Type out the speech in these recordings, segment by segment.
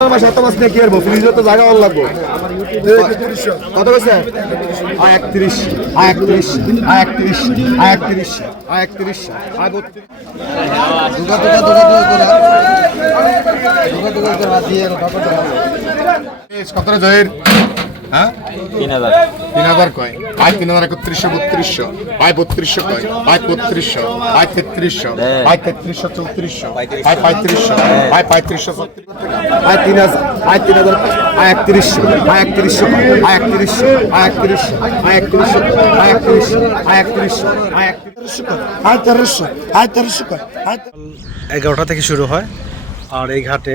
সাত মাস নিয়ে কি করবো ফ্রিজে তো জায়গা ভালো লাগবো কত কইছে 31 31 31 31 31 কত জয়ের হ্যাঁ 3000 কয় ভাই 3000 3100 ভাই 3200 কয় ভাই 3200 ভাই 3300 ভাই 3300 3400 ভাই 3500 ভাই 3500 ভাই 3000 ভাই 3000 ভাই 3100 ভাই 3100 ভাই 3100 ভাই 3100 ভাই 3100 ভাই 3100 ভাই 3100 ভাই 11টা থেকে শুরু হয় আর এই ঘাটে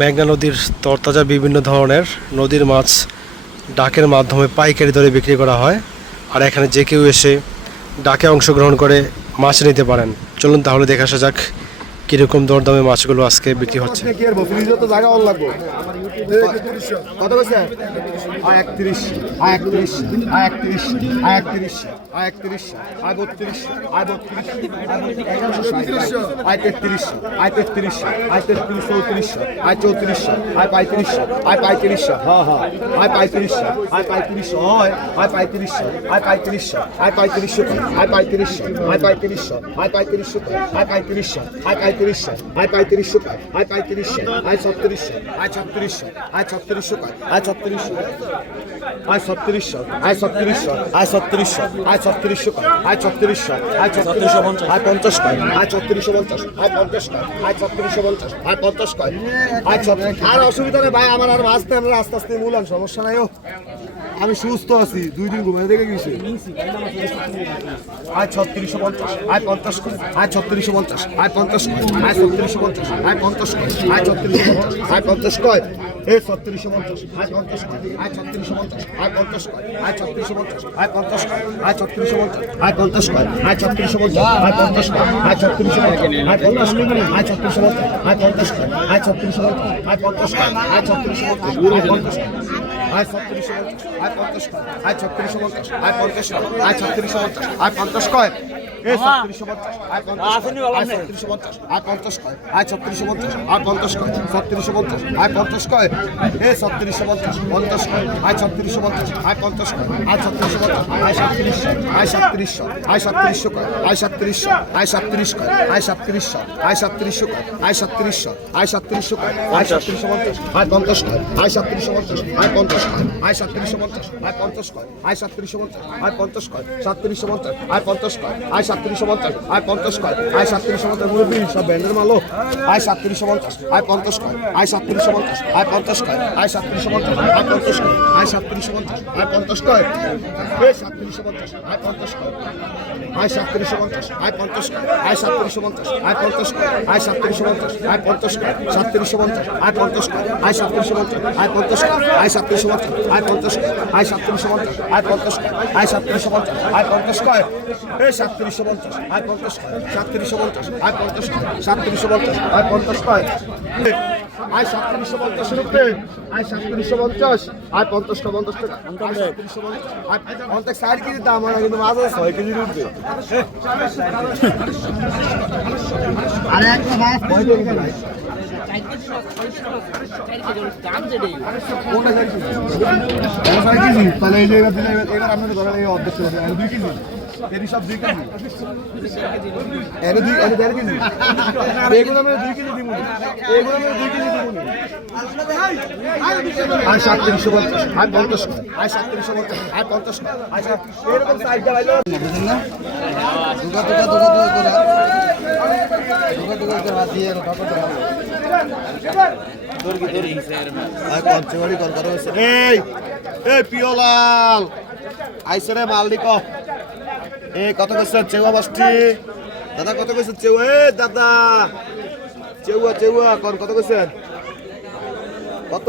মেঘনা নদীর তরতাজা বিভিন্ন ধরনের নদীর মাছ ডাকের মাধ্যমে পাইকারি দরে বিক্রি করা হয়। আর এখানে যে কেউ এসে ডাকে অংশগ্রহণ করে মাছ নিতে পারেন। চলুন তাহলে দেখে আসা যাক কীরকম দরদামে মাছগুলো আজকে বিক্রি হচ্ছে। কি করবো ফ্রিজে তো জায়গা ভালো লাগবো কত কইছে 31 31 31 31 31 32 33 33 34 34 35 হ্যাঁ হ্যাঁ 35 35 হয় 35 35 35 35 35 আর অসুবিধা নেই ভাই আমার আর মাছ আমরা আস্তে আস্তে মূলাম সমস্যা নাই আমি সুস্থ আছি 2 দিন ঘুমাই দেখে গেছি আজ 3650 আজ 50 আজ 3650 আজ 50 আজ 3650 আজ 50 আজ 3650 আজ 50 কয় এ 3650 আজ 50 আজ 3650 আজ 50 আজ 3650 আজ 50 আজ 3650 আজ 50 আজ 3650 আজ 50 আজ 3650 আজ 50 আজ 3650 আজ 50 আজ 3650 আজ 50 আজ 3650 আজ 3650 আজ 50 আজ 3650 আজ 50 আজ 3650 আজ 50 কয় এ 3650 আজ 50 আজ 3650 আজ 50 কয় আজ 3650 আজ 50 কয় 3650 আজ 50 কয় এ 3650 50 কয় আজ 3650 আজ 50 কয় আজ 3650 আজ 3700 আজ 3700 কয় আজ 3700 আজ 37 কয় আজ 3700 আজ 3700 কয় আজ 3700 আজ 3700 কয় আজ 3750 আজ 50 কয় আজ 3750 আজ 50 কয় আজ 3750 আজ 50 কয় আজ 3750 আজ 50 কয় 3750 আজ 50 কয় আজ 3750 আজ 50 কয় আজ 3750 মুরব্বি সব ব্যান্ডের মালো আজ 3750 আজ 50 কয় আজ 3750 আজ 50 কয় আজ 3750 আজ 50 কয় আজ 3750 আজ 50 কয় এ 3750 আজ 50 কয় আজ 3750 আজ 50 কয় আজ 3750 আজ 50 কয় আজ 3750 আজ 50 কয় 3750 আজ 50 কয় আজ 3750 আজ 50 কয় আজ 3750 আজ 50 কয় আজ 3750 আজ 50 কয় আজ 3750 আজ 50 কয় এ 3750 আজ 50 কয় 3750 আজ 50 কয় 3750 আজ 50 কয় আজ 3750 রুপে আজ 3750 আজ 50 টা 50 টাকা আজ 3750 আজ অন্তে 4 কেজি দাম আর কিন্তু মাছ আছে 6 কেজি রুপে আরে একটা মাছ কয় টাকা নাই তাহলে এই যে এবার আপনাদের ধরেন এই অর্ধেক 2 কেজি এর সব 2 কেজি এর 2 এর 1.5 কেজি এগুলো আমি 2 কেজি দিব এগুলো আমি 2 কেজি দিব আর 3750 আর 50 আর 3750 আর 50 আর এরকম সাইজটা ভালো বুঝেন না দুগা করে হাসিয়ে এই পিওলাল আইসরে মালিক এ কত কইছ চেওয়া বস্তি দাদা কত কইছ চেওয়া এ দাদা চেওয়া চেওয়া কোন কত কইছেন কত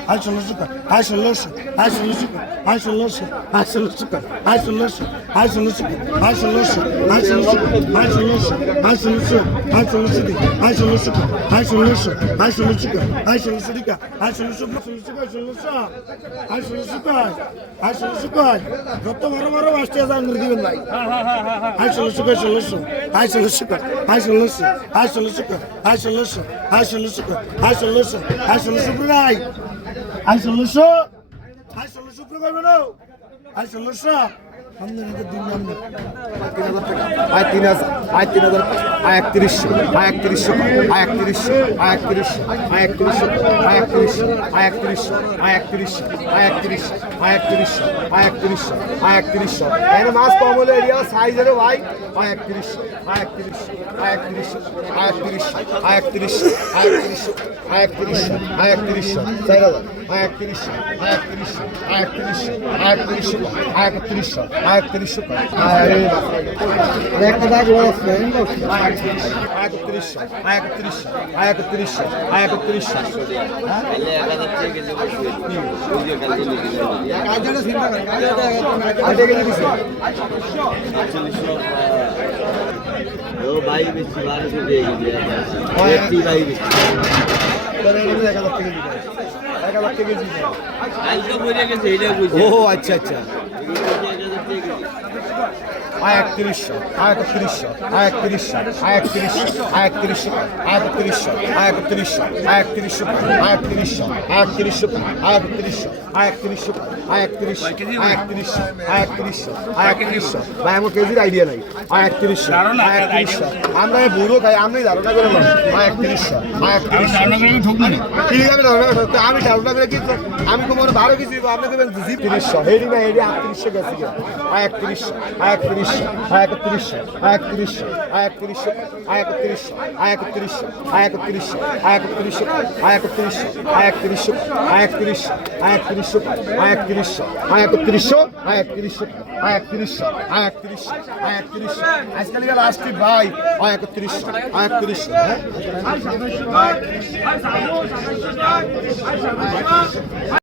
আয় 1600 কর আয় 1600 আয় 1600 কর আয় 1600 আয় 1600 কর আয় 1600 আয় 1600 কর আয় 1600 আয় 1600 আয় 1600 আয় 1600 আয় 1600 দি আয় 1600 কর আয় 1600 আয় 1600 কর আয় 1600 দিকা আয় 1600 কর 1600 আয় 1600 কর আয় 1600 কর যত বড় বড় 5000 করে দিবেন ভাই আয় 1600 কর 1600 আয় 1600 কর আয় 1600 আয় 1600 কর আয় 1600 আয় 1600 কর আয় 1600 আয় 1600 করে আয় আয় 1600 আয় 1600 করে করবে না আয় 1600 আমাদের এটা দিন নামবে 3000 টাকা আয় 3000 আয় 3000 আয় 3100 আয় 3100 আয় 3100 আয় 3100 আয় 3100 আয় 3100 আয় 3100 আয় 3100 আয় 3100 আয় 3100 আয় 3100 আয় 3100 এর মাছ কম হলে এরিয়া সাইজের ভাই আয় 3100 আয় 3100 আয় 3100 আয় 3100 আয় 3100 আয় 3100 আয় 3100 আয় 3100 4000 আয় 3100 আয় 3100 আয় 3100 আয় 3100 আয় 3100 আয় 3100 আরে একটা দাগ লস নেই আয় 3100 আয় 3100 আয় 3100 আয় 3100 ও ভাই বেশি 1200 দিয়ে গেছে ভাই বেশি আজকে বলে গেছে এটা বুঝি ও আচ্ছা আচ্ছা আয় 3100 আয় 3100 আয় 3100 আয় 3100 আয় 3100 আয় 3100 আয় 3100 আয় 3100 আয় 3100 আয় 3100 আয় 3100 আয় 3100 আয় 3100 আয় 3100 আয় 3100 আয় 3100 ভাই আমার কেজির আইডিয়া নাই আয় 3100 আয় 3100 আমরা বুড়ো খাই আমি ধারণা করে না আয় 3100 আয় 3100 ধারণা করে ঠকবো না ঠিক আছে আমি ধারণা করে কি আমি তোমার 12 কেজি আপনি দেবেন 30 হেডি না হেডি 3800 গেছে আয় 3100 আয় 3100 আয় 3100 আয় 3100 আয় 3100 আয় 3100 আয় 3100 আয় 3100 আয় 3100 আয় 3100 আয় 3100 আয় 3100 আয় 3100 আয় 3100 আয় 3100 আয় 3100 আয় 3100 আয় 3100 আয় 3100 আজকাল এর লাস্ট ভাই আয় 3100 আয় 3100